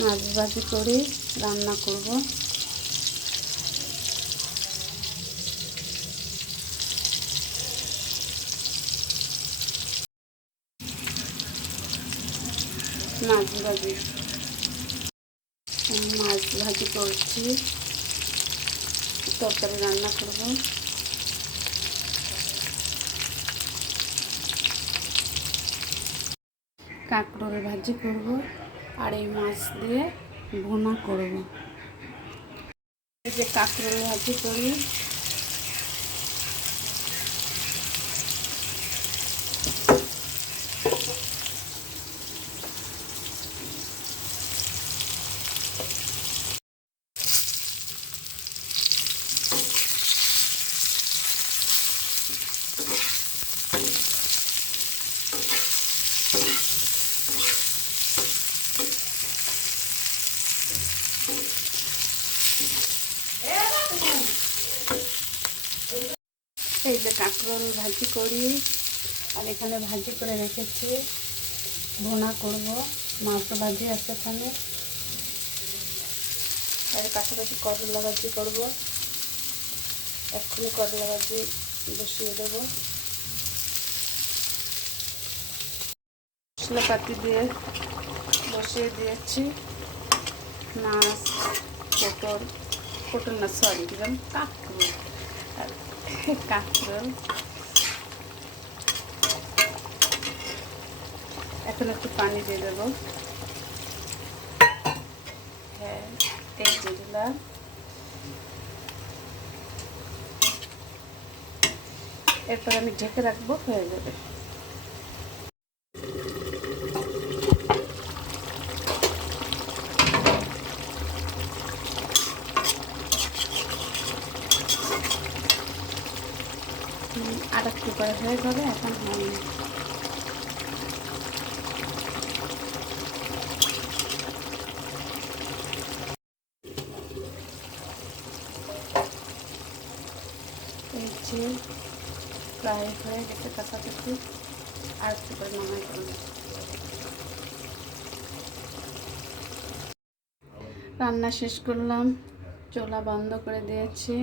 মাছ ভাজি করে রান্না করব। মাছ ভাজি করছি, তরকারি রান্না করব। কাঁকরোল ভাজি করব আর এই মাছ দিয়ে ভুনা করব। এই যে কাঁকরোল ভাজি করি, এই যে কাঁকরোল ভাজি করি আর এখানে ভাজি করে রেখেছি, ভুনা করব। মাছ ভাজি আছে এখানে, এর পাশাপাশি করলা ভাজি করব। এক্ষুনি করলা ভাজি বসিয়ে দেবো। মশলাপাতি দিয়ে বসিয়ে দিয়েছি। মাছ, পটল না, সরি দিলাম কাঁকরোল। কাঁকরোল এখন একটু পানি দিয়ে দেবো। হ্যাঁ, এই দিয়ে দিলাম। এরপর আমি ঢেকে রাখবো, হয়ে যাবে। আর একটু করে হয়ে যাবে, এখন হয়নি। এই যে প্রায় হয়ে গেছে কাছাকাছি, আর একটু করে নামাই করবো। রান্না শেষ করলাম, চুলা বন্ধ করে দিয়েছি।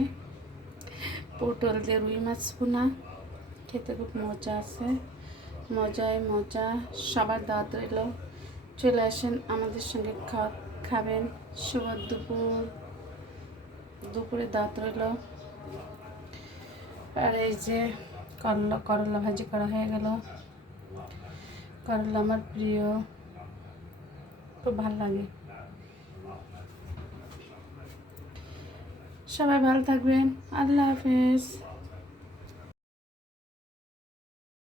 পটল দিয়ে রুই মাছ ভুনা খেতে খুব মজা আছে, মজা। সবার দাওয়াত রইল, চলে আসেন আমাদের সঙ্গে খাবেন। শুভ দুপুরে দাওয়াত রইল। আর এই যে করলা ভাজি করা হয়ে গেল। করলা আমার প্রিয়, খুব ভালো লাগে। সবাই ভালো থাকবেন, আল্লাহ হাফেজ।